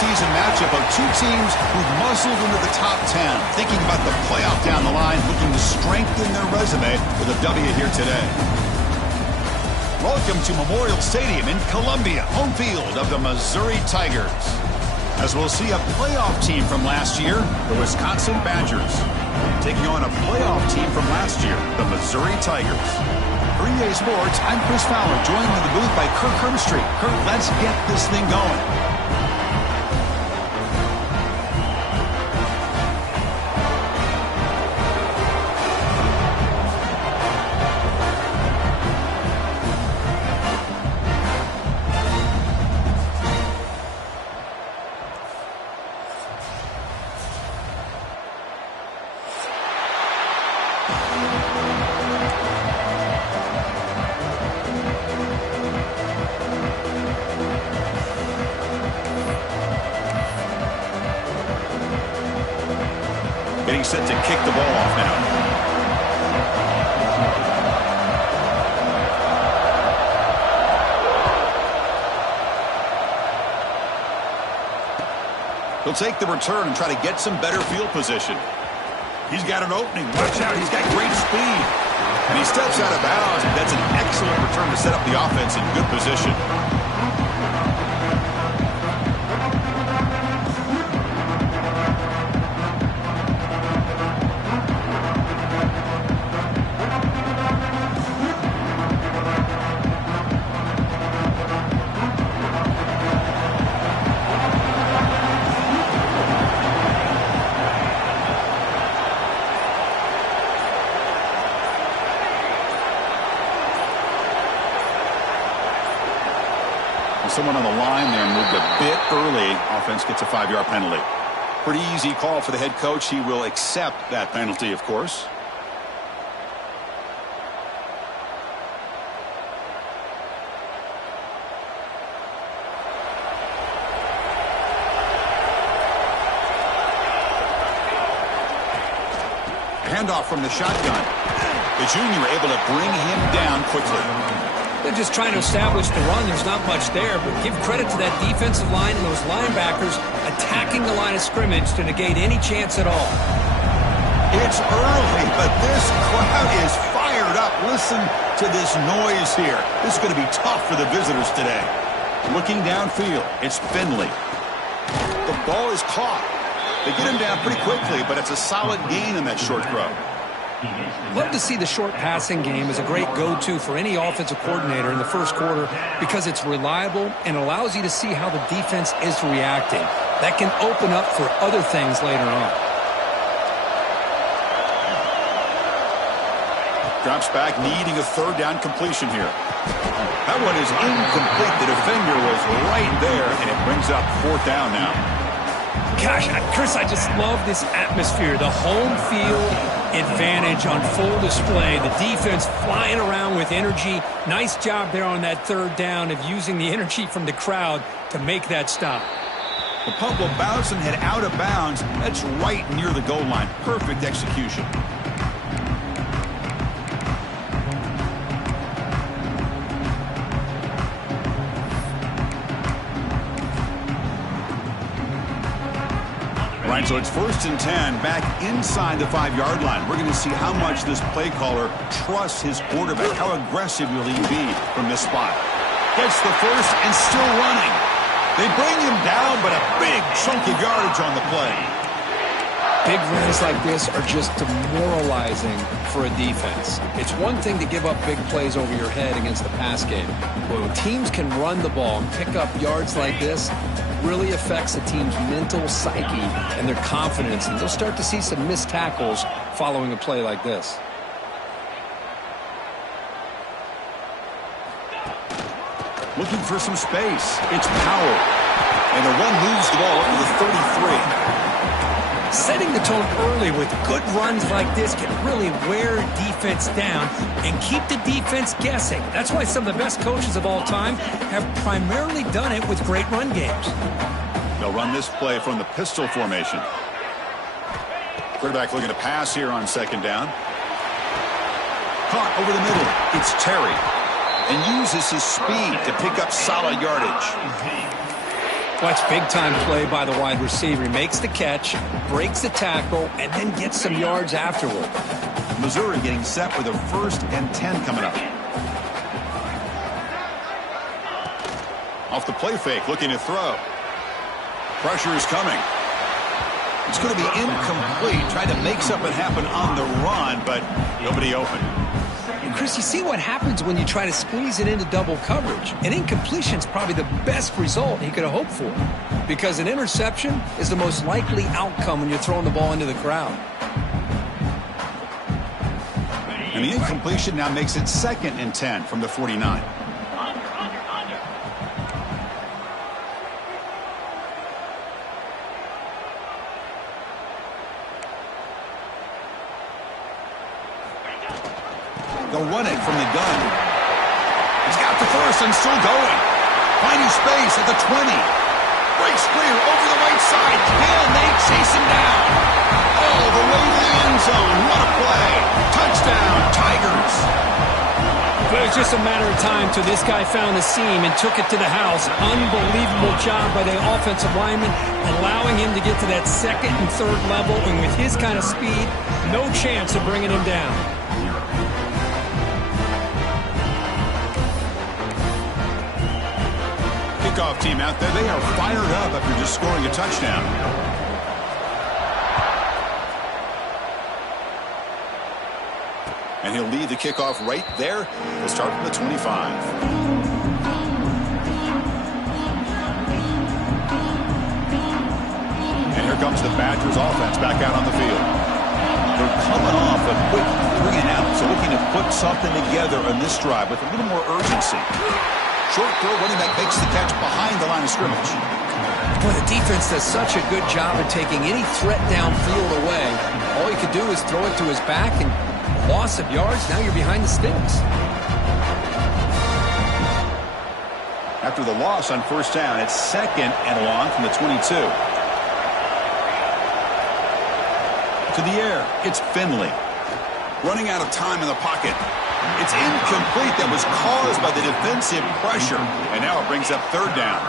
preseason matchup of two teams who've muscled into the top 10, thinking about the playoff down the line, looking to strengthen their resume with a W here today. Welcome to Memorial Stadium in Columbia, home field of the Missouri Tigers. As we'll see a playoff team from last year, the Wisconsin Badgers, taking on a playoff team from last year, the Missouri Tigers. For EA Sports, I'm Chris Fowler, joined in the booth by Kirk Herbstreit. Kirk, let's get this thing going. Getting set to kick the ball off now. He'll take the return and try to get some better field position. He's got an opening. Watch out. He's got great speed. And he steps out of bounds. That's an excellent return to set up the offense in good position. Someone on the line there moved a bit early. Offense gets a 5-yard penalty. Pretty easy call for the head coach. He will accept that penalty, of course. Handoff from the shotgun. The junior able to bring him down quickly. They're just trying to establish the run. There's not much there, but give credit to that defensive line and those linebackers attacking the line of scrimmage to negate any chance at all. It's early, but this crowd is fired up. Listen to this noise here. This is going to be tough for the visitors today. Looking downfield, it's Finley. The ball is caught. They get him down pretty quickly, but it's a solid gain in that short throw. Love to see the short passing game as a great go-to for any offensive coordinator in the first quarter because it's reliable and allows you to see how the defense is reacting. That can open up for other things later on. Drops back, needing a third down completion here. That one is incomplete. The defender was right there, and it brings up fourth down now. Gosh, Chris, I just love this atmosphere. The home field advantage on full display. The defense flying around with energy. Nice job there on that third down of using the energy from the crowd to make that stop. The punt will bounce and head out of bounds. That's right near the goal line. Perfect execution. Right, so it's 1st and 10 back inside the 5-yard line. We're going to see how much this play caller trusts his quarterback. How aggressive will he be from this spot? Gets the first and still running. They bring him down, but a big chunk of yardage on the play. Big runs like this are just demoralizing for a defense. It's one thing to give up big plays over your head against the pass game. But when teams can run the ball and pick up yards like this, really affects a team's mental psyche and their confidence, and they'll start to see some missed tackles following a play like this. Looking for some space. It's Powell. And the run moves the ball up to the 33. Setting the tone early with good runs like this can really wear defense down and keep the defense guessing. That's why some of the best coaches of all time have primarily done it with great run games. They'll run this play from the pistol formation. Quarterback looking to pass here on 2nd down. Caught over the middle. It's Terry. And uses his speed to pick up solid yardage. Well, that's big-time play by the wide receiver. He makes the catch, breaks the tackle, and then gets some yards afterward. Missouri getting set with a 1st and 10 coming up. Off the play fake, looking to throw. Pressure is coming. It's going to be incomplete. Trying to make something happen on the run, but nobody open. And Chris, you see what happens when you try to squeeze it into double coverage. An incompletion is probably the best result he could have hoped for, because an interception is the most likely outcome when you're throwing the ball into the crowd. And the incompletion now makes it 2nd and 10 from the 49. They'll run it from the gun. He's got the first and still going. Finding space at the 20. Breaks clear over the right side. Can they chase him down? All the way to the end zone. What a play. Touchdown, Tigers. Well, it was just a matter of time till this guy found the seam and took it to the house. Unbelievable job by the offensive lineman, allowing him to get to that 2nd and 3rd level. And with his kind of speed, no chance of bringing him down. Kickoff team out there, they are fired up after just scoring a touchdown. And he'll lead the kickoff right there. He'll start from the 25. And here comes the Badgers offense back out on the field. They're coming off a quick 3 and out, so looking to put something together on this drive with a little more urgency. Short throw, running back makes the catch behind the line of scrimmage. Boy, the defense does such a good job of taking any threat downfield away. All you could do is throw it to his back, and loss of yards, now you're behind the sticks. After the loss on 1st down, it's 2nd and long from the 22. To the air, it's Finley. Running out of time in the pocket. It's incomplete. That was caused by the defensive pressure. And now it brings up 3rd down.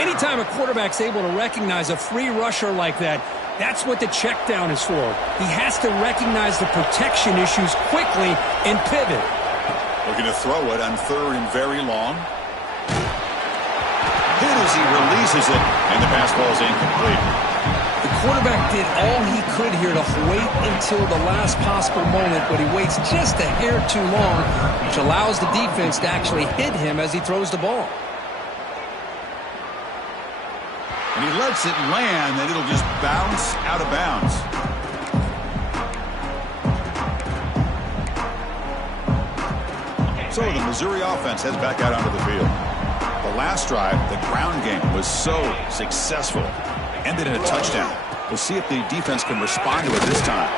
Anytime a quarterback's able to recognize a free rusher like that, that's what the check down is for. He has to recognize the protection issues quickly and pivot. Looking to throw it on 3rd and very long. Hit as he releases it, and the pass ball is incomplete. The quarterback did all he could here to wait until the last possible moment, but he waits just a hair too long, which allows the defense to actually hit him as he throws the ball. And he lets it land, and it'll just bounce out of bounds. So the Missouri offense heads back out onto the field. The last drive, the ground game, was so successful. Ended in a touchdown. We'll see if the defense can respond to it this time.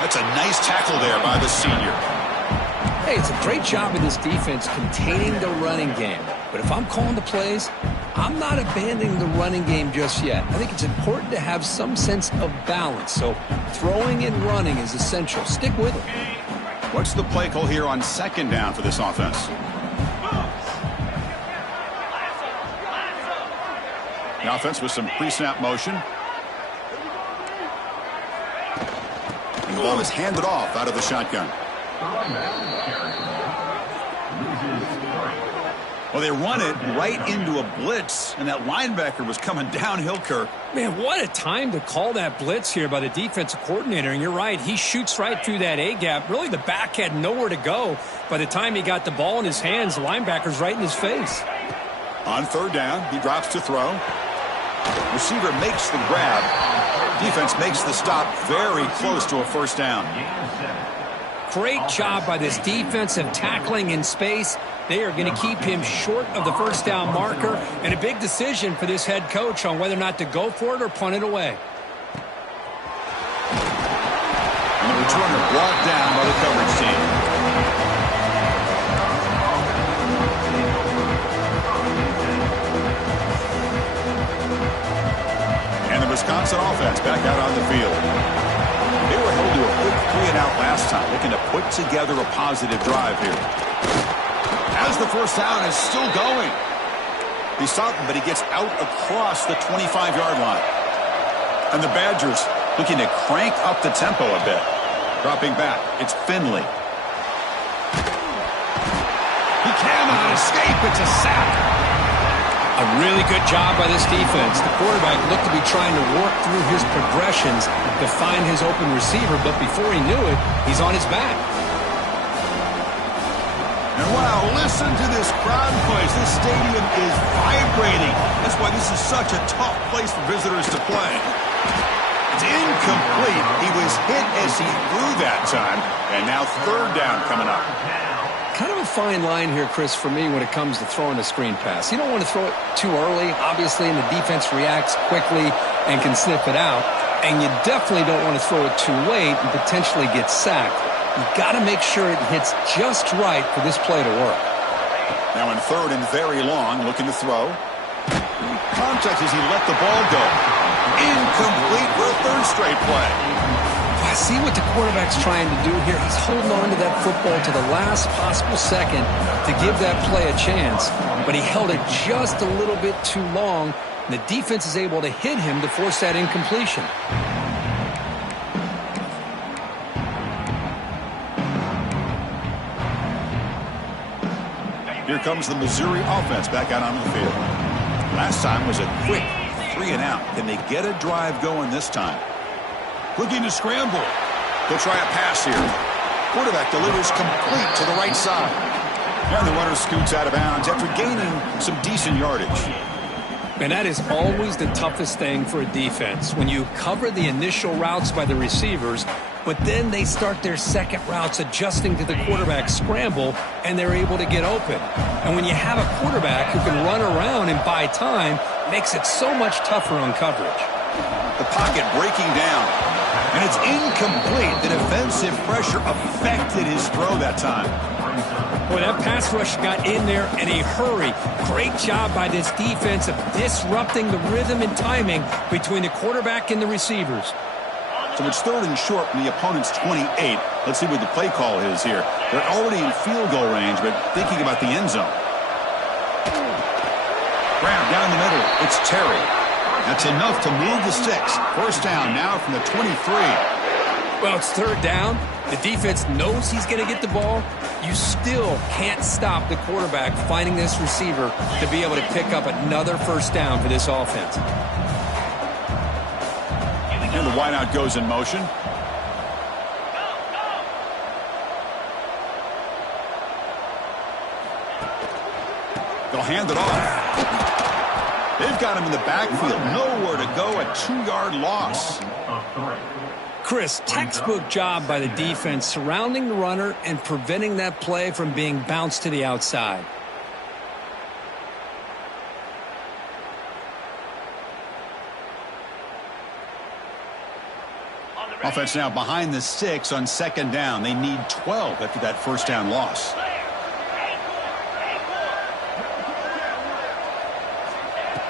That's a nice tackle there by the senior. Hey, it's a great job of this defense containing the running game. But if I'm calling the plays, I'm not abandoning the running game just yet. I think it's important to have some sense of balance. So throwing and running is essential. Stick with it. What's the play call here on 2nd down for this offense? The offense with some pre-snap motion. And the ball is handed off out of the shotgun. Well, they run it right into a blitz, and that linebacker was coming downhill, Kirk. Man, what a time to call that blitz here by the defensive coordinator. And you're right, he shoots right through that A-gap. Really, the back had nowhere to go. By the time he got the ball in his hands, the linebacker's right in his face. On 3rd down, he drops to throw. Receiver makes the grab. Defense makes the stop very close to a 1st down. Great job by this defensive tackling in space. They are going to keep him short of the 1st down marker, and a big decision for this head coach on whether or not to go for it or punt it away. And the returner brought down by the coverage team. And the Wisconsin offense back out on the field. They were held to a quick 3 and out last time, looking to put together a positive drive here. As the 1st down is still going. He stopped him, but he gets out across the 25-yard line. And the Badgers looking to crank up the tempo a bit. Dropping back, it's Finley. He cannot escape. It's a sack. A really good job by this defense. The quarterback looked to be trying to work through his progressions to find his open receiver, but before he knew it, he's on his back. And wow, listen to this crowd noise. This stadium is vibrating. That's why this is such a tough place for visitors to play. It's incomplete. He was hit as he threw that time. And now third down coming up. Kind of a fine line here, Chris, for me when it comes to throwing a screen pass. You don't want to throw it too early, obviously, and the defense reacts quickly and can sniff it out. And you definitely don't want to throw it too late and potentially get sacked. You've got to make sure it hits just right for this play to work. Now in third and very long, looking to throw. Contact as he let the ball go. Incomplete for a third straight play. I see what the quarterback's trying to do here. He's holding on to that football to the last possible second to give that play a chance. But he held it just a little bit too long. And the defense is able to hit him to force that incompletion. Here comes the Missouri offense back out onto the field. Last time was a quick 3-and-out. Can they get a drive going this time? Looking to scramble. They'll try a pass here. Quarterback delivers complete to the right side. And the runner scoots out of bounds after gaining some decent yardage. And that is always the toughest thing for a defense. When you cover the initial routes by the receivers, but then they start their second routes adjusting to the quarterback's scramble, and they're able to get open. And when you have a quarterback who can run around and buy time, it makes it so much tougher on coverage. The pocket breaking down. And it's incomplete. The defensive pressure affected his throw that time. Boy, that pass rush got in there in a hurry. Great job by this defense of disrupting the rhythm and timing between the quarterback and the receivers. So it's third and short from the opponent's 28. Let's see what the play call is here. They're already in field goal range, but thinking about the end zone. Grab down the middle. It's Terry. That's enough to move the sticks. First down now from the 23. Well, it's third down. The defense knows he's going to get the ball. You still can't stop the quarterback finding this receiver to be able to pick up another first down for this offense. And the wideout goes in motion. They'll hand it off. They've got him in the backfield. Nowhere to go. A 2-yard loss. Chris, textbook job by the defense surrounding the runner and preventing that play from being bounced to the outside. Offense now behind the 6 on second down. They need 12 after that first down loss.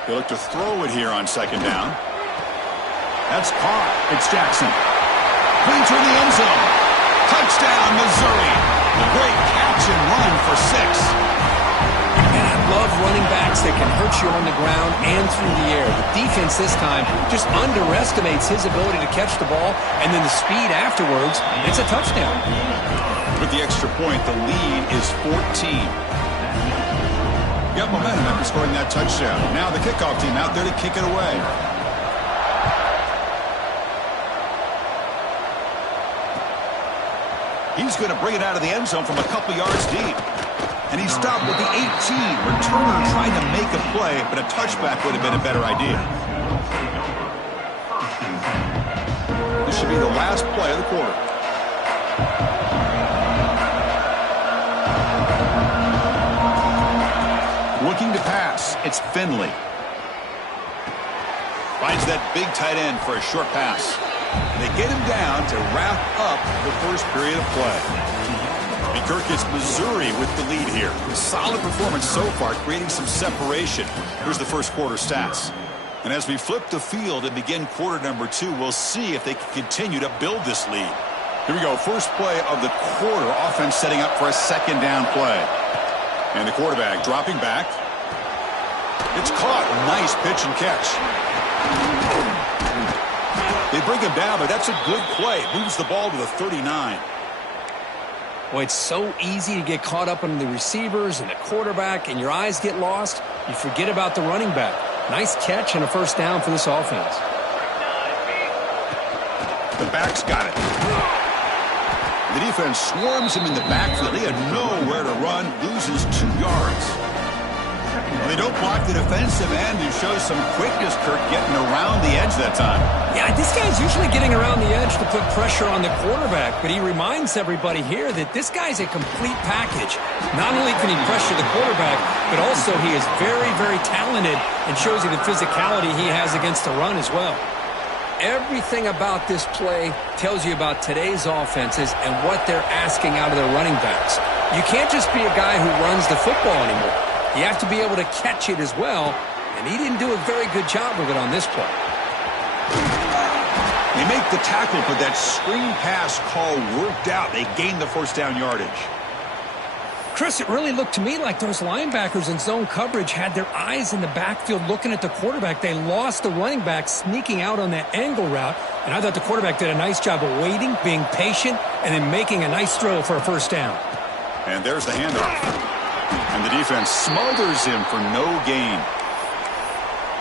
They look to throw it here on second down. That's caught. It's Jackson. Clean through the end zone. Touchdown, Missouri. A great catch and run for 6. And I love running backs that can hurt you on the ground and through the air. The defense this time just underestimates his ability to catch the ball, and then the speed afterwards, it's a touchdown. With the extra point, the lead is 14. Got momentum after scoring that touchdown. Now the kickoff team out there to kick it away. He's going to bring it out of the end zone from a couple yards deep. And he stopped with the 18. Returner trying to make a play, but a touchback would have been a better idea. This should be the last play of the quarter. Looking to pass. It's Finley. Finds that big tight end for a short pass. They get him down to wrap up the first period of play. And Kirk gets Missouri with the lead here. A solid performance so far, creating some separation. Here's the first quarter stats. And as we flip the field and begin quarter number 2, we'll see if they can continue to build this lead. Here we go. First play of the quarter. Offense setting up for a second down play. And the quarterback dropping back. It's caught. Nice pitch and catch. They bring him down, but that's a good play. Moves the ball to the 39. Well, it's so easy to get caught up in the receivers and the quarterback, and your eyes get lost. You forget about the running back. Nice catch and a first down for this offense. The back's got it. The defense swarms him in the backfield. He had nowhere to run, loses 2 yards. Well, they don't block the defensive end, who shows some quickness, Kirk, getting around the edge that time. Yeah, this guy's usually getting around the edge to put pressure on the quarterback, but he reminds everybody here that this guy's a complete package. Not only can he pressure the quarterback, but also he is very, very talented and shows you the physicality he has against the run as well. Everything about this play tells you about today's offenses and what they're asking out of their running backs. You can't just be a guy who runs the football anymore. You have to be able to catch it as well, and he didn't do a very good job of it on this play. They make the tackle, but that screen pass call worked out. They gained the first down yardage. Chris, it really looked to me like those linebackers in zone coverage had their eyes in the backfield looking at the quarterback. They lost the running back sneaking out on that angle route, and I thought the quarterback did a nice job of waiting, being patient, and then making a nice throw for a first down. And there's the handoff. And the defense smothers him for no gain.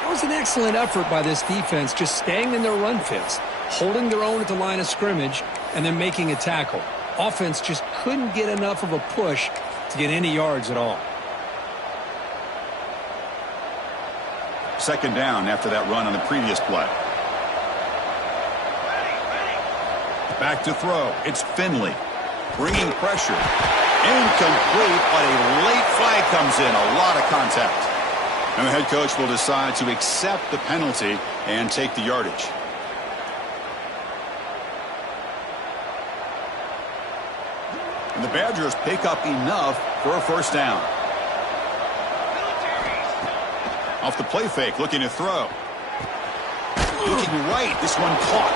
It was an excellent effort by this defense, just staying in their run fits, holding their own at the line of scrimmage, and then making a tackle. Offense just couldn't get enough of a push to get any yards at all. Second down after that run on the previous play. Back to throw. It's Finley. Bringing pressure. Incomplete, but a late flag comes in. A lot of contact. And the head coach will decide to accept the penalty and take the yardage. And the Badgers pick up enough for a first down. Off the play fake, looking to throw. Looking right, this one caught.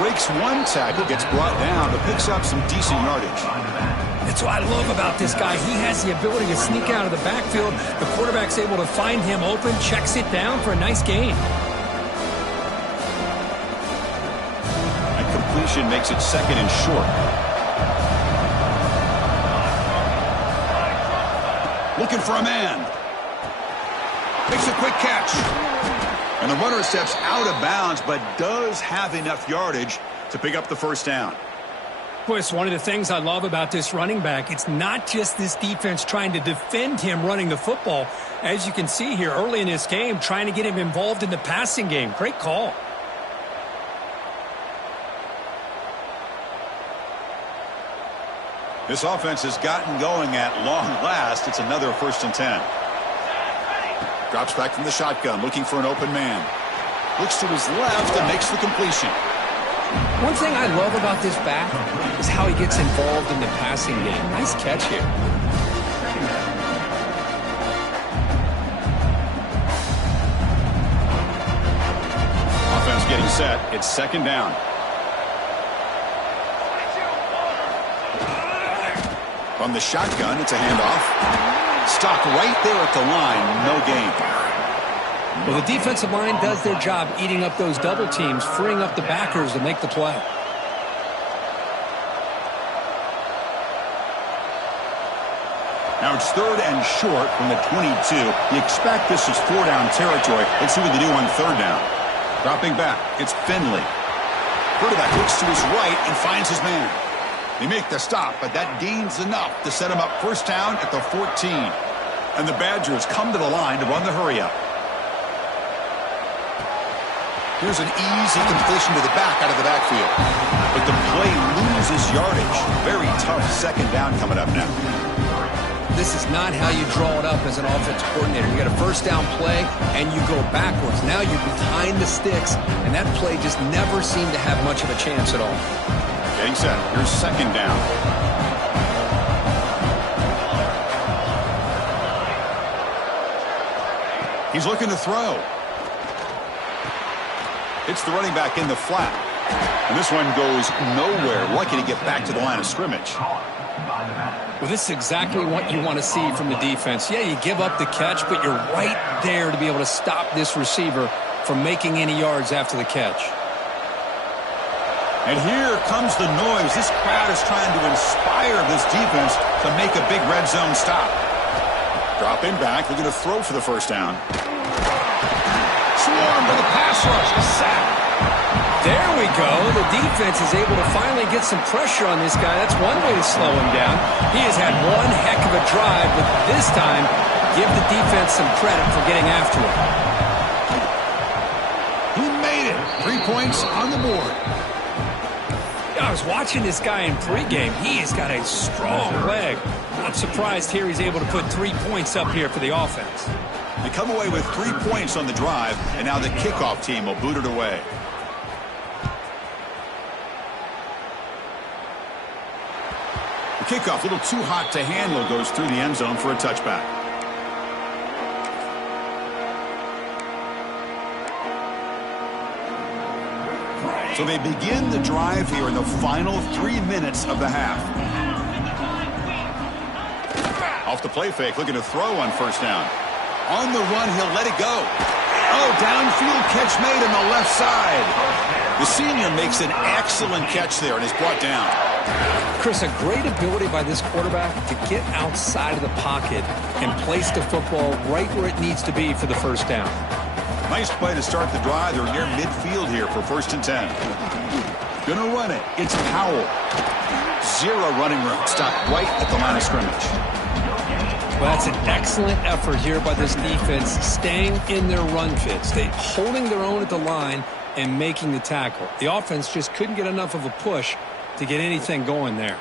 Breaks one tackle, gets brought down, but picks up some decent yardage. That's what I love about this guy. He has the ability to sneak out of the backfield. The quarterback's able to find him open, checks it down for a nice gain. And completion makes it second and short. Looking for a man. Makes a quick catch. And the runner steps out of bounds, but does have enough yardage to pick up the first down. Boy, it's one of the things I love about this running back. It's not just this defense trying to defend him running the football. As you can see here early in this game, trying to get him involved in the passing game. Great call. This offense has gotten going at long last. It's another 1st and 10. Drops back from the shotgun, looking for an open man. Looks to his left and makes the completion. One thing I love about this back is how he gets involved in the passing game. Nice catch here. Offense getting set. It's second down. From the shotgun, it's a handoff. Stopped right there at the line. No gain. Well, the defensive line does their job eating up those double teams, freeing up the backers to make the play. Now it's 3rd and short from the 22. You expect this is 4-down territory. Let's see what they do on 3rd down. Dropping back, it's Finley. Quarterback looks to his right and finds his man. They make the stop, but that gains enough to set him up first down at the 14. And the Badgers come to the line to run the hurry-up. Here's an easy completion to the back out of the backfield. But the play loses yardage. Very tough second down coming up now. This is not how you draw it up as an offensive coordinator. You got a first down play, and you go backwards. Now you're behind the sticks, and that play just never seemed to have much of a chance at all. Getting set. Here's second down. He's looking to throw. It's the running back in the flat. And this one goes nowhere. Lucky to get back to the line of scrimmage. Well, this is exactly what you want to see from the defense. Yeah, you give up the catch, but you're right there to be able to stop this receiver from making any yards after the catch. And here comes the noise. This crowd is trying to inspire this defense to make a big red zone stop. Dropping back, looking to throw for the first down. Swarm for the pass rush, a sack. There we go. The defense is able to finally get some pressure on this guy. That's one way to slow him down. He has had one heck of a drive, but this time, give the defense some credit for getting after him. He made it. 3 points on the board. I was watching this guy in pregame. He has got a strong leg. Not surprised here he's able to put 3 points up here for the offense. They come away with 3 points on the drive, and now the kickoff team will boot it away. The kickoff, a little too hot to handle, goes through the end zone for a touchback. So they begin the drive here in the final 3 minutes of the half. Off the play fake, looking to throw on first down. On the run, he'll let it go. Oh, downfield catch made on the left side. The senior makes an excellent catch there and is brought down. Chris, a great ability by this quarterback to get outside of the pocket and place the football right where it needs to be for the first down. Nice play to start the drive. They're near midfield here for 1st and 10. Gonna run it. It's Powell. 0 running room. Stopped right at the line of scrimmage. Well, that's an excellent effort here by this defense, staying in their run fits. They holding their own at the line and making the tackle. The offense just couldn't get enough of a push to get anything going there.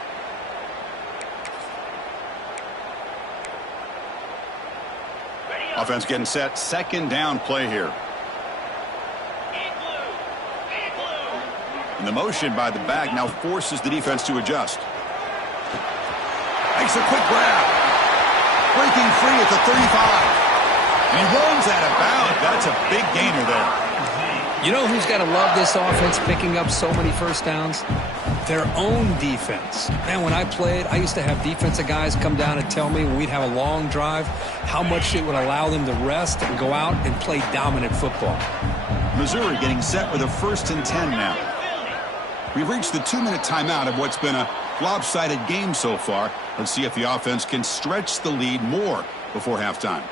Offense getting set. 2nd down play here. And the motion by the back now forces the defense to adjust. Makes a quick grab. Breaking free at the 35. And he runs out of bounds. That's a big gainer there. You know who's got to love this offense picking up so many first downs? Their own defense. Man, when I played, I used to have defensive guys come down and tell me when we'd have a long drive how much it would allow them to rest and go out and play dominant football. Missouri getting set with a 1st and 10 now. We've reached the 2-minute timeout of what's been a lopsided game so far. Let's see if the offense can stretch the lead more before halftime.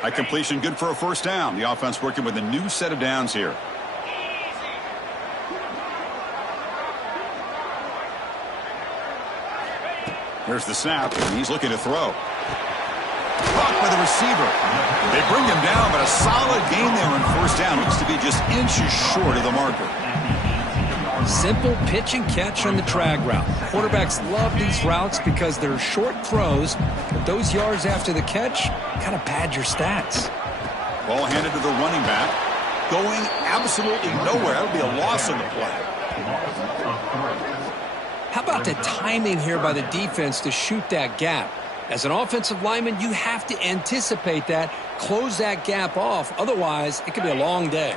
High completion, good for a first down. The offense working with a new set of downs here. Here's the snap, and he's looking to throw. Caught by the receiver. They bring him down, but a solid gain there on first down. Looks to be just inches short of the marker. Simple pitch and catch on the drag route. Quarterbacks love these routes because they're short throws, but those yards after the catch kind of pad your stats. Ball handed to the running back. Going absolutely nowhere. That would be a loss on the play. How about the timing here by the defense to shoot that gap? As an offensive lineman, you have to anticipate that, close that gap off. Otherwise, it could be a long day.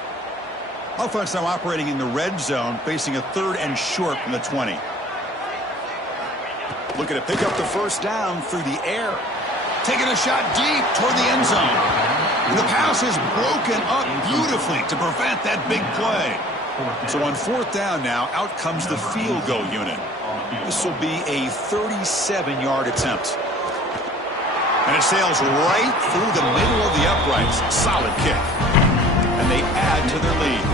Offense now operating in the red zone, facing a 3rd and short from the 20. Looking to pick up the first down through the air. Taking a shot deep toward the end zone. And the pass is broken up beautifully to prevent that big play. So on 4th down now, out comes the field goal unit. This will be a 37-yard attempt. And it sails right through the middle of the uprights. Solid kick. And they add to their lead.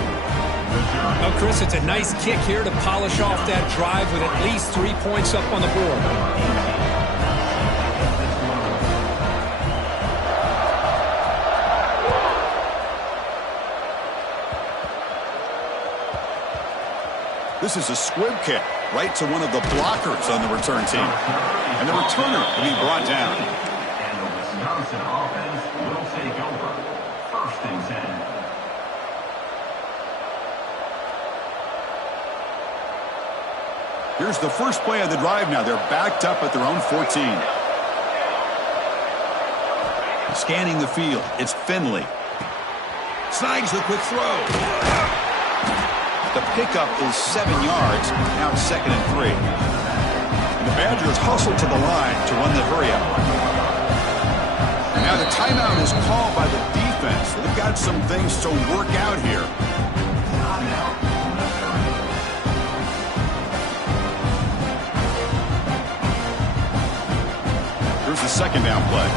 Well, Chris, it's a nice kick here to polish off that drive with at least 3 points up on the board. This is a squib kick right to one of the blockers on the return team. And the returner will be brought down. And the Wisconsin offense will take over. 1st and 10. Here's the first play of the drive now. They're backed up at their own 14. Scanning the field. It's Finley. Snags the quick throw. The pickup is 7 yards. Now it's 2nd and 3. And the Badgers hustle to the line to run the hurry-up. Now the timeout is called by the defense. They've got some things to work out here. Here's the 2nd down play.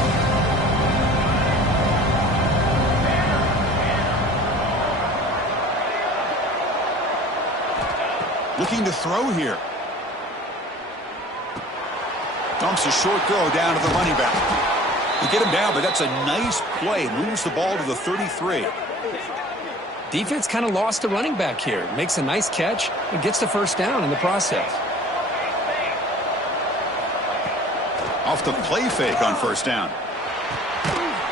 Looking to throw here. Dumps a short throw down to the running back. You get him down, but that's a nice play. Moves the ball to the 33. Defense kind of lost the running back here. Makes a nice catch and gets the first down in the process. Off the play fake on 1st down.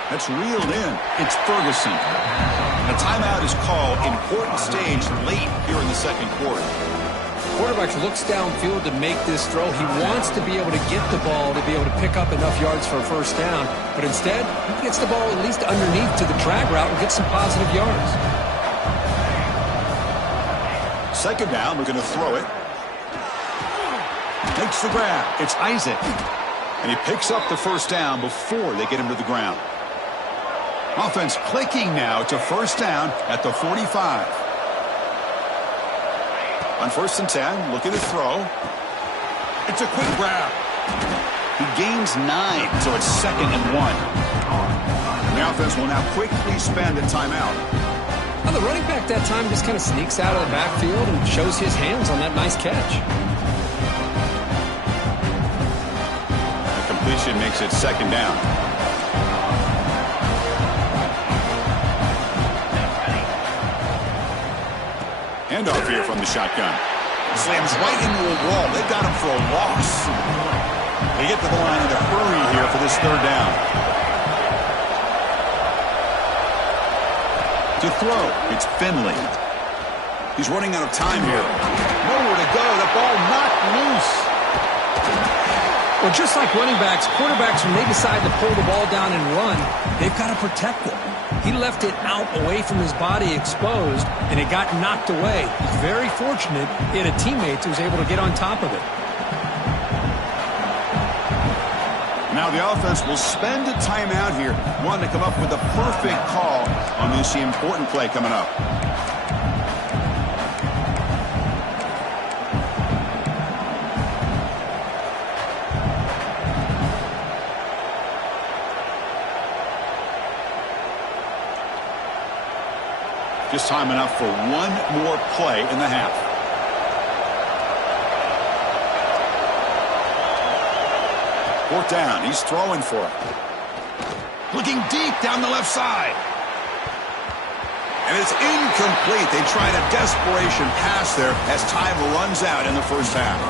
That's reeled in. It's Ferguson. A timeout is called. Important stage late here in the 2nd quarter. Quarterback looks downfield to make this throw. He wants to be able to get the ball to be able to pick up enough yards for a 1st down. But instead, he gets the ball at least underneath to the drag route and gets some positive yards. 2nd down, we're going to throw it. Makes the grab. It's Isaac. And he picks up the 1st down before they get him to the ground. Offense clicking now to 1st down at the 45. On 1st and 10, looking to throw. It's a quick grab. He gains 9, so it's 2nd and 1. And the offense will now quickly spend a timeout. Well, the running back that time just kind of sneaks out of the backfield and shows his hands on that nice catch. The completion makes it 2nd down. Handoff here from the shotgun. Slams right into a wall. They got him for a loss. They get to the line in a hurry here for this 3rd down. To throw, it's Finley. He's running out of time here. Nowhere to go. The ball knocked loose. Well, just like running backs, quarterbacks, when they decide to pull the ball down and run, they've got to protect it. He left it out away from his body exposed, and it got knocked away. He's very fortunate he had a teammate who was able to get on top of it. Now the offense will spend a timeout here, wanting to come up with the perfect call on this important play coming up. Just time enough for one more play in the half. Fourth down. He's throwing for it. Looking deep down the left side. And it's incomplete. They tried a desperation pass there as time runs out in the first half.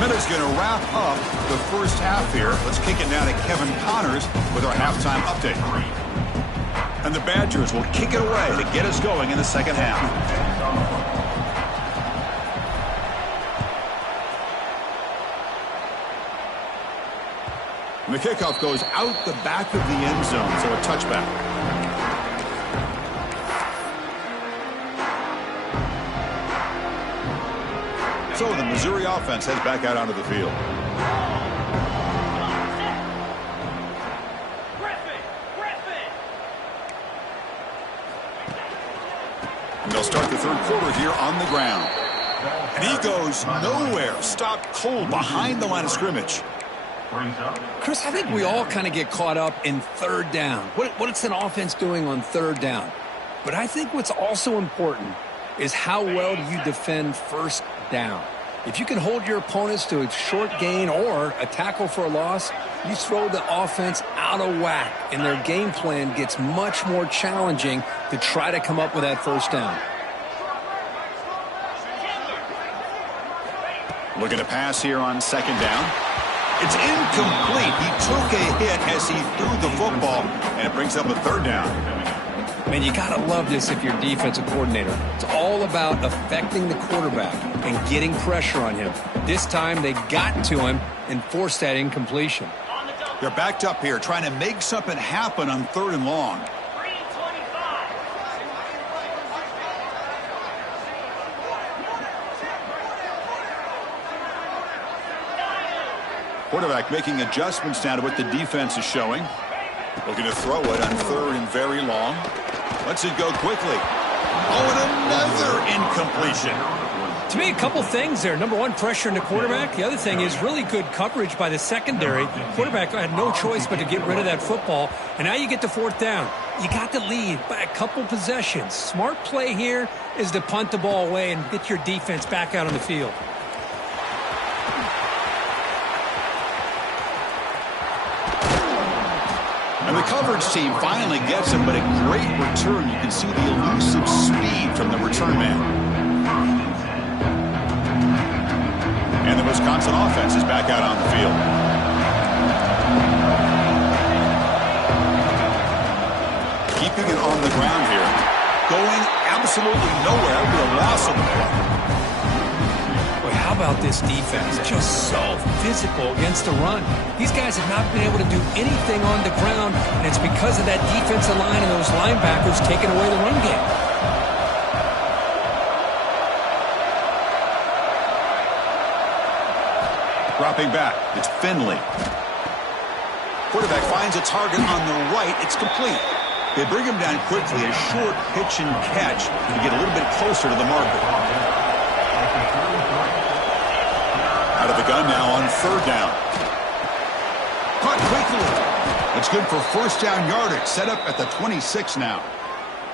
Miller's going to wrap up the first half here. Let's kick it now to Kevin Connors with our halftime update. And the Badgers will kick it away to get us going in the second half. And the kickoff goes out the back of the end zone, so a touchback. So the Missouri offense heads back out onto the field. And they'll start the third quarter here on the ground. And he goes nowhere. Stopped cold behind the line of scrimmage. Chris, I think we all kind of get caught up in third down. What's an offense doing on third down? But I think what's also important is how well do you defend first down. If you can hold your opponents to a short gain or a tackle for a loss, you throw the offense out of whack, and their game plan gets much more challenging to try to come up with that first down. Looking to pass here on second down. It's incomplete. He took a hit as he threw the football, and it brings up a third down. Man, you got to love this if you're a defensive coordinator. It's all about affecting the quarterback and getting pressure on him. This time they got to him and forced that incompletion. They're backed up here trying to make something happen on third and long. Quarterback making adjustments now to what the defense is showing. Looking to throw it on third and very long. Lets it go quickly. Oh, and another incompletion. To me, a couple things there. Number one, pressure in the quarterback. The other thing is really good coverage by the secondary. Quarterback had no choice but to get rid of that football. And now you get to fourth down. You got the lead by a couple possessions. Smart play here is to punt the ball away and get your defense back out on the field. And the coverage team finally gets him, but a great return. You can see the elusive speed from the return man. And the Wisconsin offense is back out on the field. Keeping it on the ground here. Going absolutely nowhere with a loss of the ball. How about this defense? Just so physical against the run. These guys have not been able to do anything on the ground, and it's because of that defensive line and those linebackers taking away the run game. Dropping back, it's Finley. Quarterback finds a target on the right. It's complete. They bring him down quickly. A short pitch and catch to get a little bit closer to the marker. Out of the gun now on third down. Caught quickly. It's good for first down yardage. Set up at the 26 now.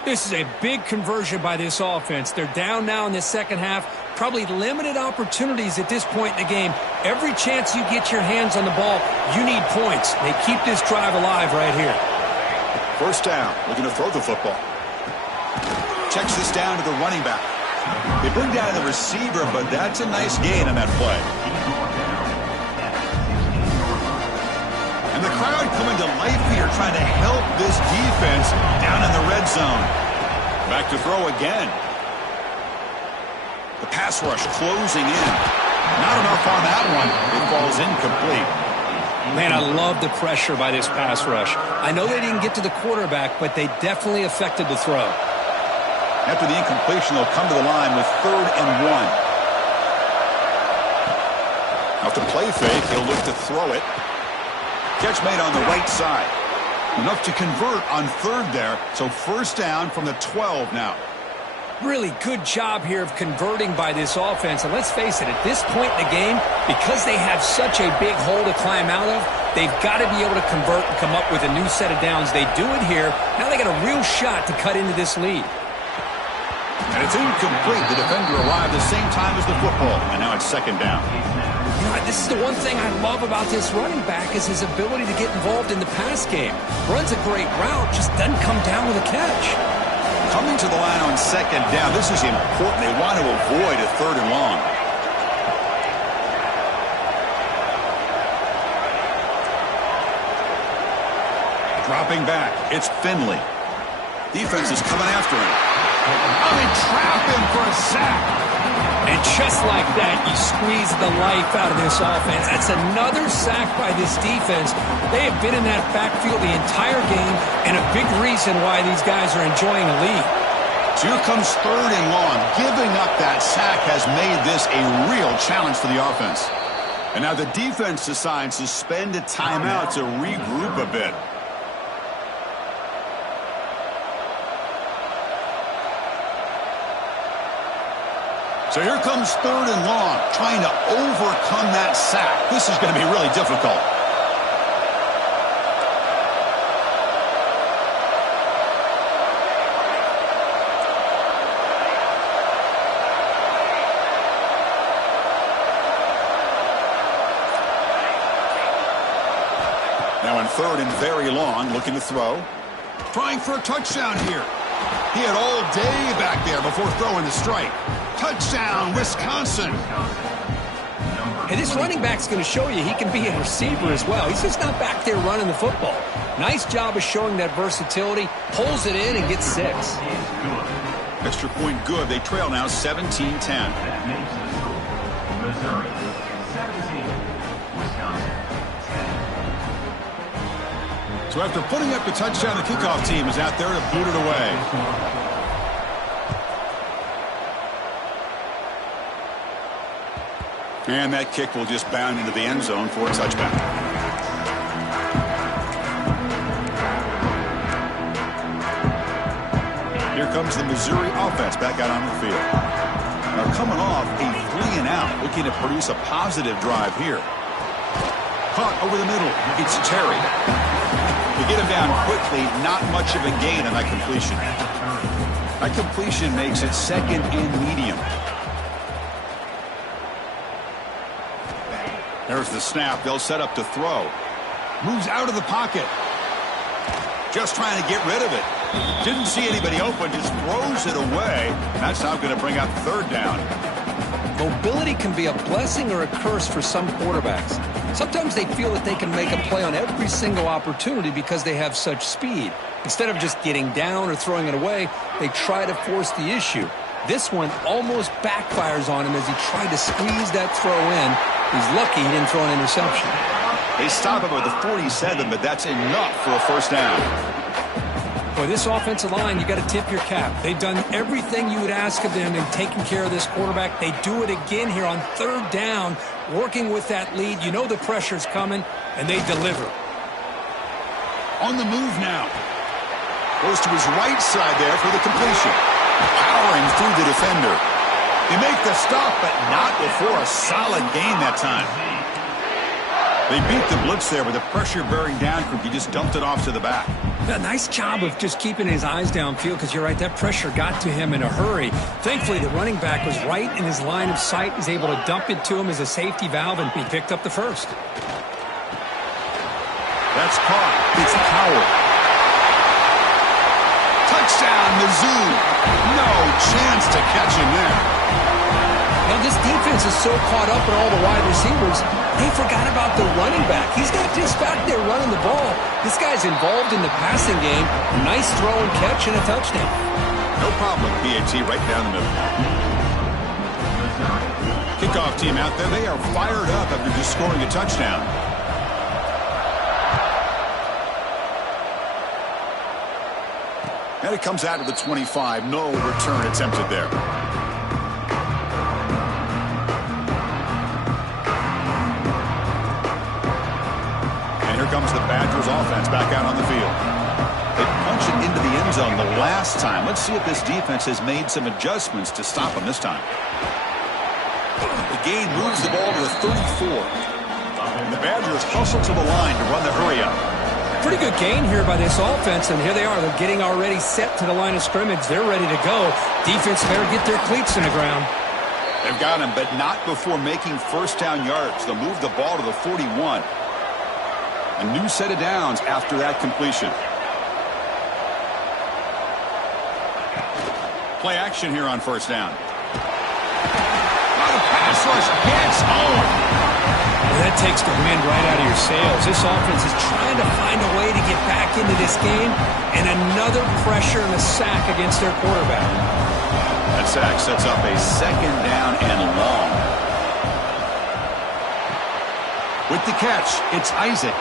This is a big conversion by this offense. They're down now in the second half. Probably limited opportunities at this point in the game. Every chance you get your hands on the ball, you need points. They keep this drive alive right here. First down. Looking to throw the football. Checks this down to the running back. They bring down the receiver, but that's a nice gain on that play. And the crowd coming to life here, trying to help this defense down in the red zone. Back to throw again. The pass rush closing in. Not enough on that one. It falls incomplete. Man, I love the pressure by this pass rush. I know they didn't get to the quarterback, but they definitely affected the throw. After the incompletion, they'll come to the line with 3rd and 1. After play fake, he'll look to throw it. Catch made on the right side. Enough to convert on third there. So first down from the 12 now. Really good job here of converting by this offense. And let's face it, at this point in the game, because they have such a big hole to climb out of, they've got to be able to convert and come up with a new set of downs. They do it here. Now they got a real shot to cut into this lead. And it's incomplete. The defender arrived the same time as the football. And now it's second down. You know, this is the one thing I love about this running back is his ability to get involved in the pass game. Runs a great route, just doesn't come down with a catch. Coming to the line on second down. This is important. They want to avoid a 3rd and long. Dropping back. It's Finley. Defense is coming after him. Oh, they trap him for a sack. And just like that, you squeeze the life out of this offense. That's another sack by this defense. They have been in that backfield the entire game, and a big reason why these guys are enjoying a lead. So here comes 3rd and long. Giving up that sack has made this a real challenge for the offense. And now the defense decides to spend a timeout to regroup a bit. So here comes 3rd and long, trying to overcome that sack. This is going to be really difficult. Now in 3rd and very long, looking to throw. Trying for a touchdown here. He had all day back there before throwing the strike. Touchdown, Wisconsin. Hey, this running back's going to show you he can be a receiver as well. He's just not back there running the football. Nice job of showing that versatility. Pulls it in and gets 6. Extra point good. They trail now 17-10. Missouri, 17, Wisconsin, 10. So after putting up the touchdown, the kickoff team is out there to boot it away. And that kick will just bound into the end zone for a touchback. Here comes the Missouri offense back out on the field. Now coming off a 3-and-out, looking to produce a positive drive here. Caught over the middle. It's Terry. To get him down quickly, not much of a gain on that completion. That completion makes it second and medium. There's the snap. They'll set up to throw. Moves out of the pocket. Just trying to get rid of it. Didn't see anybody open, just throws it away. That's now going to bring up third down. Mobility can be a blessing or a curse for some quarterbacks. Sometimes they feel that they can make a play on every single opportunity because they have such speed. Instead of just getting down or throwing it away, they try to force the issue. This one almost backfires on him as he tried to squeeze that throw in. He's lucky he didn't throw an interception. They stop him at the 47, but that's enough for a first down. Boy, this offensive line, you got to tip your cap. They've done everything you would ask of them in taking care of this quarterback. They do it again here on third down, working with that lead. You know the pressure's coming, and they deliver. On the move now. Goes to his right side there for the completion. Powering through the defender. They make the stop, but not before a solid gain that time. They beat the blitz there with the pressure bearing down. He just dumped it off to the back. A nice job of just keeping his eyes downfield because you're right, that pressure got to him in a hurry. Thankfully, the running back was right in his line of sight. He's able to dump it to him as a safety valve, and he picked up the first. That's caught. It's Howard. Touchdown, Mizzou. No chance to catch him there. Now, this defense is so caught up in all the wide receivers, they forgot about the running back. He's not just back there running the ball. This guy's involved in the passing game. A nice throw and catch and a touchdown. No problem. PAT right down the middle. Kickoff team out there. They are fired up after just scoring a touchdown. And it comes out of the 25. No return attempted there. Here comes the Badgers offense back out on the field. They punch it into the end zone the last time. Let's see if this defense has made some adjustments to stop them this time. The gain moves the ball to the 34. And the Badgers hustle to the line to run the hurry up. Pretty good gain here by this offense, and here they are. They're getting already set to the line of scrimmage. They're ready to go. Defense better get their cleats in the ground. They've got him, but not before making first down yards. They'll move the ball to the 41. A new set of downs after that completion. Play action here on first down. The pass rush gets home. Well, that takes the wind right out of your sails. This offense is trying to find a way to get back into this game, and another pressure and a sack against their quarterback. That sack sets up a second down and long. With the catch, it's Isaac.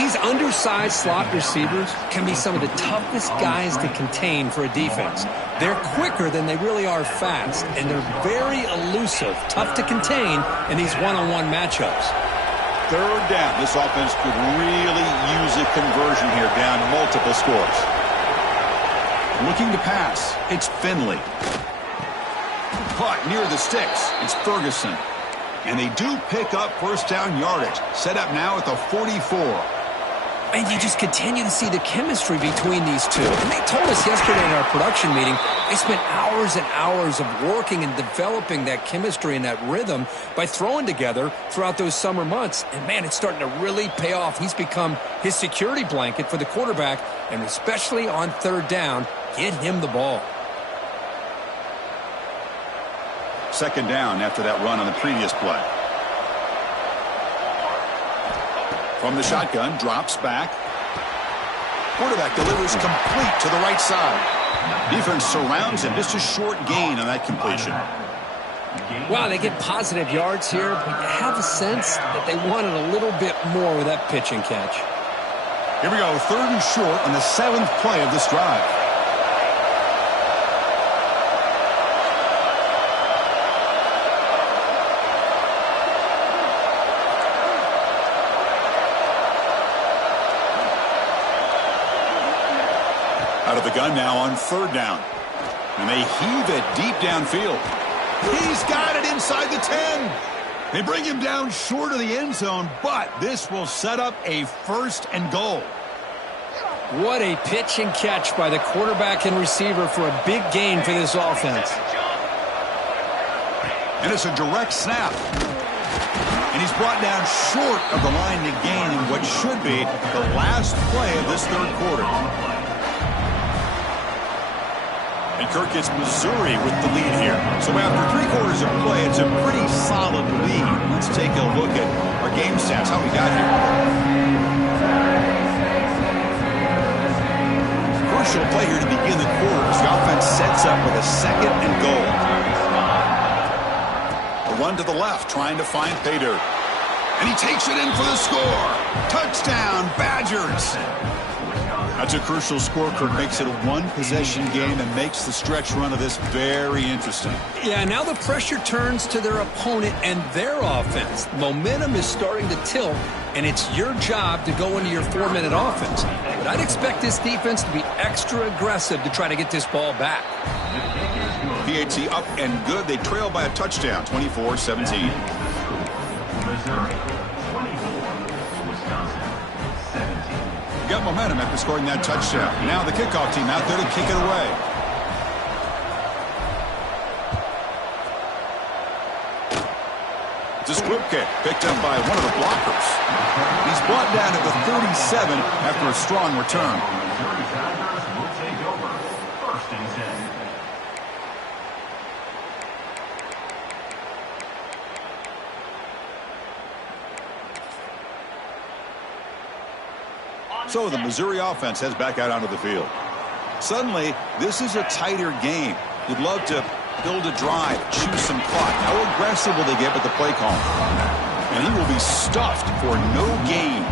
These undersized slot receivers can be some of the toughest guys to contain for a defense. They're quicker than they really are fast, and they're very elusive, tough to contain in these one-on-one matchups. Third down. This offense could really use a conversion here, down multiple scores. Looking to pass, it's Finley. Caught near the sticks, it's Ferguson. And they do pick up first down yardage. Set up now at the 44. And you just continue to see the chemistry between these two. And they told us yesterday in our production meeting, they spent hours and hours of working and developing that chemistry and that rhythm by throwing together throughout those summer months. And, man, it's starting to really pay off. He's become his security blanket for the quarterback, and especially on third down, get him the ball. Second down after that run on the previous play. From the shotgun, drops back. Quarterback delivers complete to the right side. Defense surrounds him. Just a short gain on that completion. Wow, they get positive yards here, but you have a sense that they wanted a little bit more with that pitch and catch. Here we go, third and short on the 7th play of this drive. Out of the gun now on third down. And they heave it deep downfield. He's got it inside the 10. They bring him down short of the end zone, but this will set up a 1st and goal. What a pitch and catch by the quarterback and receiver for a big gain for this offense. And it's a direct snap. And he's brought down short of the line to gain in what should be the last play of this third quarter. And Kirk gets Missouri with the lead here. So after 3 quarters of play, it's a pretty solid lead. Let's take a look at our game stats, how we got here. Crucial play here to begin the quarter as the offense sets up with a 2nd and goal. A run to the left, trying to find pay dirt. And he takes it in for the score. Touchdown, Badgers. That's a crucial score. Kirk makes it a 1-possession game and makes the stretch run of this very interesting. Yeah, now the pressure turns to their opponent and their offense. Momentum is starting to tilt, and it's your job to go into your 4-minute offense. But I'd expect this defense to be extra aggressive to try to get this ball back. PAT up and good. They trail by a touchdown, 24-17. Missouri 24, Wisconsin 17. Got momentum after scoring that touchdown. Now the kickoff team out there to kick it away. It's a squib kick picked up by one of the blockers. He's brought down to the 37 after a strong return. Missouri Tigers will take over 1st and 10. So the Missouri offense heads back out onto the field. Suddenly, this is a tighter game. You'd love to build a drive, choose some clock. How aggressive will they get with the play call? And he will be stuffed for no gain.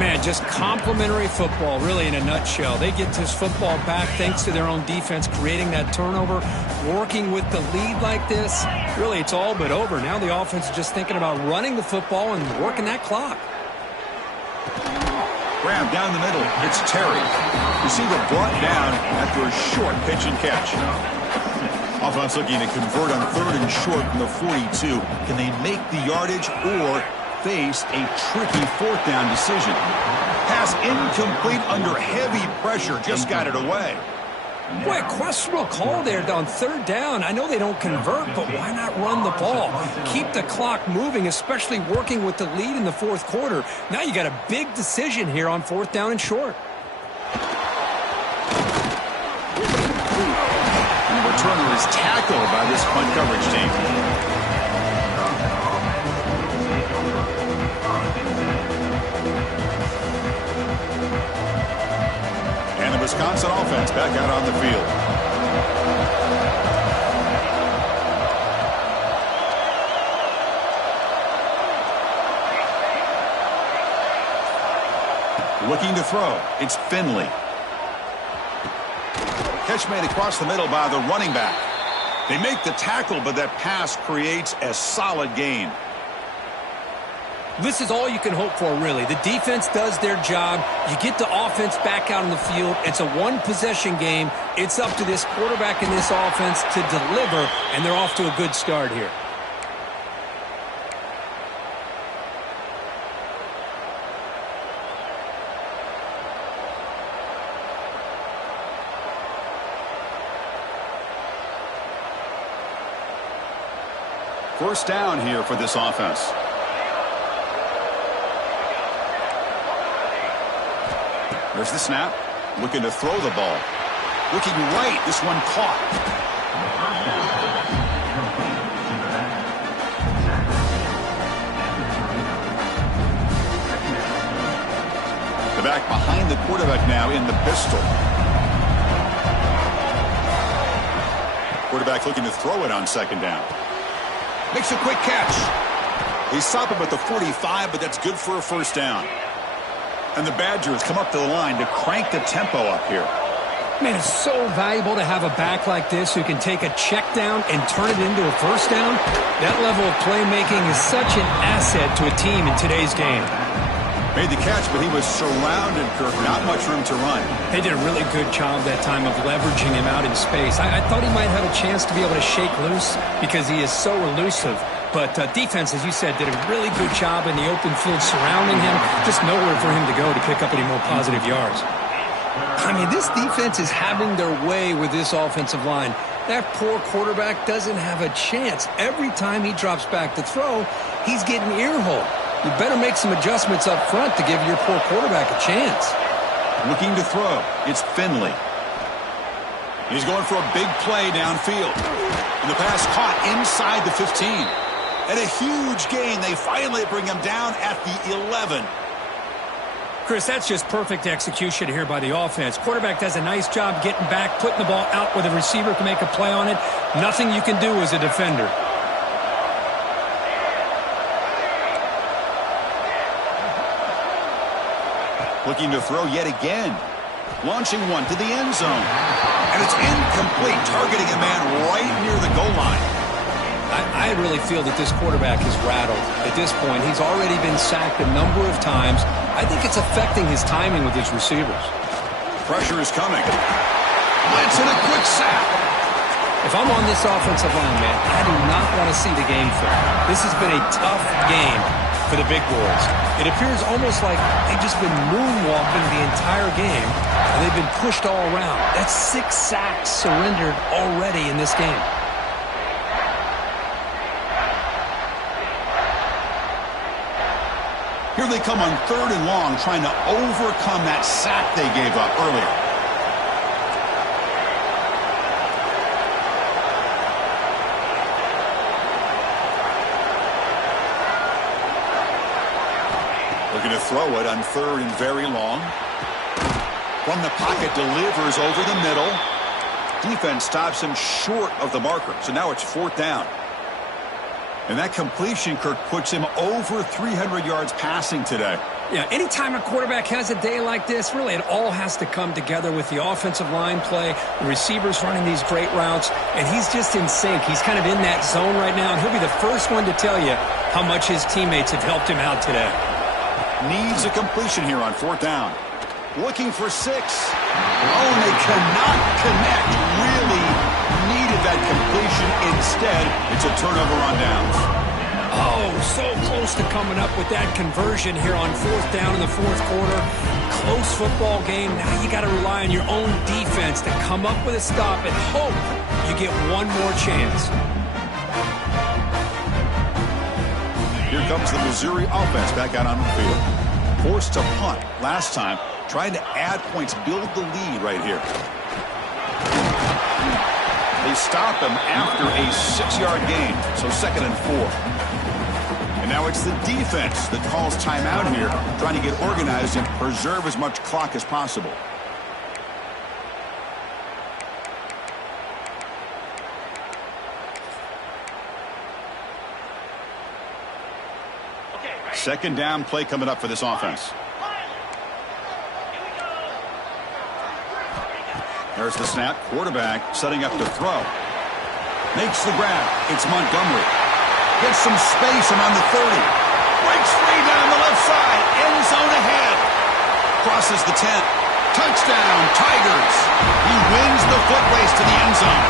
Man, just complimentary football, really, in a nutshell. They get this football back thanks to their own defense, creating that turnover, working with the lead like this. Really, it's all but over. Now the offense is just thinking about running the football and working that clock. Grab down the middle. It's Terry. Receiver brought down after a short pitch and catch. Offense looking to convert on 3rd and short from the 42. Can they make the yardage or face a tricky 4th down decision? Pass incomplete under heavy pressure. Just got it away. Boy, a questionable call there on 3rd down. I know they don't convert, but why not run the ball? Keep the clock moving, especially working with the lead in the 4th quarter. Now you got a big decision here on 4th down and short. And the returner is tackled by this punt coverage team. Wisconsin offense back out on the field. Looking to throw. It's Finley. Catch made across the middle by the running back. They make the tackle, but that pass creates a solid gain. This is all you can hope for, really. The defense does their job. You get the offense back out on the field. It's a 1-possession game. It's up to this quarterback and this offense to deliver, and they're off to a good start here. First down here for this offense. There's the snap. Looking to throw the ball. Looking right. This one caught. The back behind the quarterback now in the pistol. Quarterback looking to throw it on 2nd down. Makes a quick catch. He stopped him at the 45, but that's good for a 1st down. And the Badgers come up to the line to crank the tempo up here. Man, it's so valuable to have a back like this who can take a check down and turn it into a 1st down. That level of playmaking is such an asset to a team in today's game. Made the catch, but he was surrounded, Kirk. Not much room to run. They did a really good job that time of leveraging him out in space. I thought he might have a chance to be able to shake loose because he is so elusive. But defense, as you said, did a really good job in the open field surrounding him. Just nowhere for him to go to pick up any more positive yards. I mean, this defense is having their way with this offensive line. That poor quarterback doesn't have a chance. Every time he drops back to throw, he's getting ear-holed. You better make some adjustments up front to give your poor quarterback a chance. Looking to throw. It's Finley. He's going for a big play downfield. And the pass caught inside the 15. And a huge gain. They finally bring him down at the 11. Chris, that's just perfect execution here by the offense. Quarterback does a nice job getting back, putting the ball out where the receiver can make a play on it. Nothing you can do as a defender. Looking to throw yet again. Launching one to the end zone. And it's incomplete, targeting a man right near the goal line. I really feel that this quarterback is rattled. At this point, he's already been sacked a number of times. I think it's affecting his timing with his receivers. Pressure is coming. Blitz and a quick sack. If I'm on this offensive line, man, I do not want to see the game film. This has been a tough game for the big boys. It appears almost like they've just been moonwalking the entire game, and they've been pushed all around. That's 6 sacks surrendered already in this game. Here they come on 3rd and long, trying to overcome that sack they gave up earlier. Looking to throw it on 3rd and very long. From the pocket, delivers over the middle. Defense stops him short of the marker, so now it's 4th down. And that completion, Kirk, puts him over 300 yards passing today. Yeah, anytime a quarterback has a day like this, really it all has to come together with the offensive line play, the receivers running these great routes, and he's just in sync. He's kind of in that zone right now, and he'll be the first one to tell you how much his teammates have helped him out today. Needs a completion here on 4th down. Looking for 6. Oh, and they cannot connect. Really needed that completion. Instead, it's a turnover on downs. Oh, so close to coming up with that conversion here on 4th down in the 4th quarter. Close football game. Now you got to rely on your own defense to come up with a stop and hope you get one more chance. Here comes the Missouri offense back out on the field. Forced to punt last time, trying to add points, build the lead right here. They stop him after a 6-yard gain, so 2nd and 4. And now it's the defense that calls timeout here, trying to get organized and preserve as much clock as possible. Second down play coming up for this offense. There's the snap. Quarterback setting up to throw. Makes the grab. It's Montgomery. Gets some space around the 30. Breaks free down the left side. End zone ahead. Crosses the 10. Touchdown, Tigers. He wins the foot race to the end zone.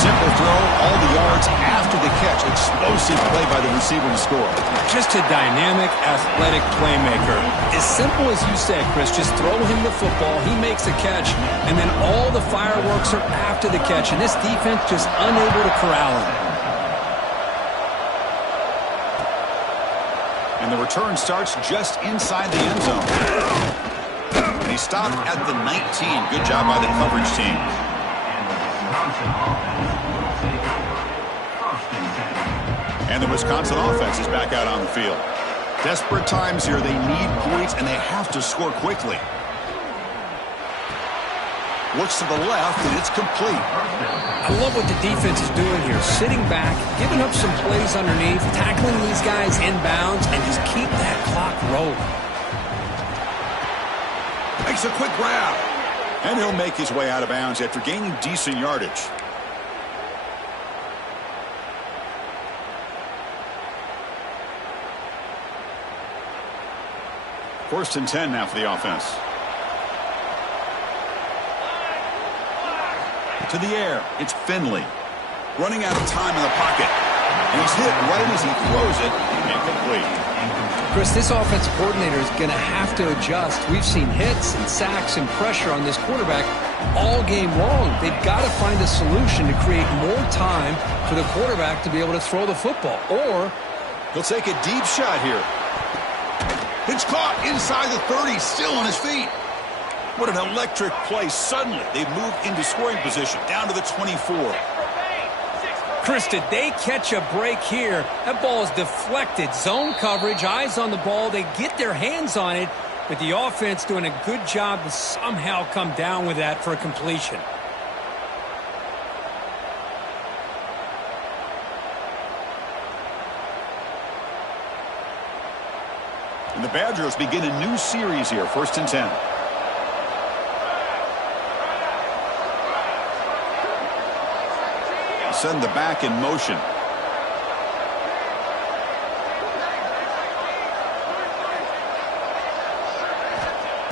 Simple throw, all the yards after the catch. Explosive play by the receiver to score. Just a dynamic, athletic playmaker. As simple as you said, Chris, just throw him the football, he makes a catch, and then all the fireworks are after the catch, and this defense just unable to corral him. And the return starts just inside the end zone. And he stopped at the 19. Good job by the coverage team. And the Wisconsin offense is back out on the field. Desperate times here. They need points, and they have to score quickly. Looks to the left, and it's complete. I love what the defense is doing here. Sitting back, giving up some plays underneath, tackling these guys inbounds, and just keep that clock rolling. Makes a quick grab. And he'll make his way out of bounds after gaining decent yardage. First and 10 now for the offense. To the air, it's Finley. Running out of time in the pocket. And he's hit right as he throws it. Incomplete. Chris, this offensive coordinator is going to have to adjust. We've seen hits and sacks and pressure on this quarterback all game long. They've got to find a solution to create more time for the quarterback to be able to throw the football. Or he'll take a deep shot here. It's caught inside the 30, still on his feet. What an electric play. Suddenly, they've moved into scoring position, down to the 24. Chris, did they catch a break here? That ball is deflected. Zone coverage, eyes on the ball. They get their hands on it, but the offense doing a good job to somehow come down with that for a completion. And the Badgers begin a new series here, first and 10. Send the back in motion.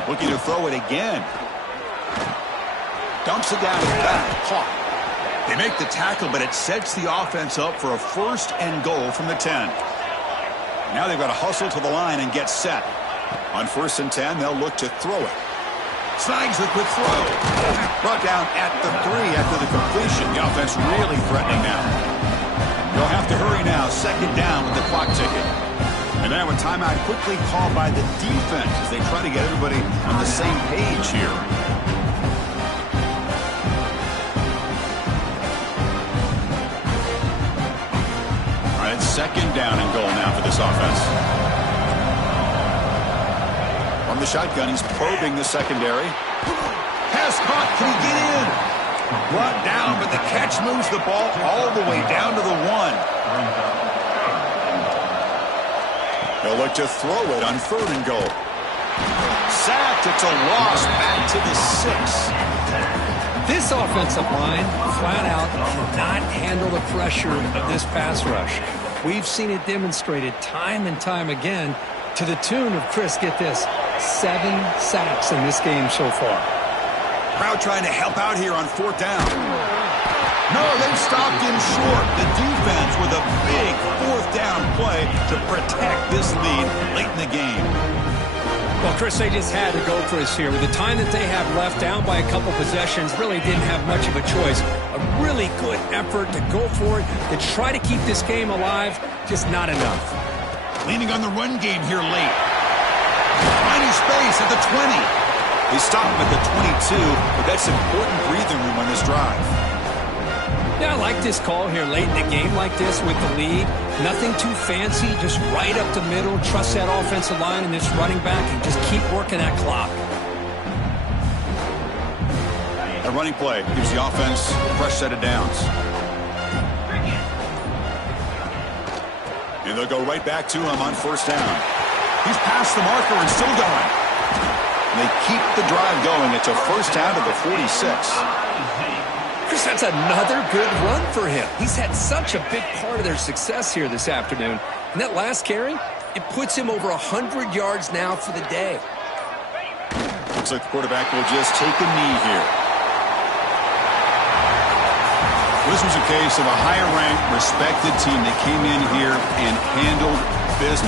Looking to throw it again. Dumps it down his back. Caught. They make the tackle, but it sets the offense up for a first and goal from the 10. Now they've got to hustle to the line and get set. On first and 10, they'll look to throw it. Snags the quick throw. Brought down at the 3 after the completion. The offense really threatening now. They'll have to hurry now. Second down with the clock ticking. And now a timeout quickly called by the defense as they try to get everybody on the same page here. All right, second down and goal now for this offense. From the shotgun, he's probing the secondary. Pass caught. Can he get in? Brought down, but the catch moves the ball all the way down to the 1. They'll look to throw it on third and goal. Sacked. It's a loss back to the 6. this offensive line flat out cannot handle the pressure of this pass rush. We've seen it demonstrated time and time again to the tune of, Chris, get this, 7 sacks in this game so far. Crowd trying to help out here on fourth down. No, they've stopped him short. The defense with a big fourth down play to protect this lead late in the game. Well, Chris, they just had to go for us here. With the time that they have left, down by a couple possessions, really didn't have much of a choice. A really good effort to go for it, to try to keep this game alive, just not enough. Leaning on the run game here late. Finding space at the 20. They stop him at the 22, but that's important breathing room on this drive. Yeah, I like this call here late in the game like this with the lead. Nothing too fancy, just right up the middle. Trust that offensive line and this running back and just keep working that clock. A running play gives the offense a fresh set of downs. And they'll go right back to him on first down. He's past the marker and still going. And they keep the drive going. It's a first down to the 46. Chris, that's another good run for him. He's had such a big part of their success here this afternoon. And that last carry, it puts him over 100 yards now for the day. Looks like the quarterback will just take a knee here. This was a case of a higher-ranked, respected team that came in here and handled business.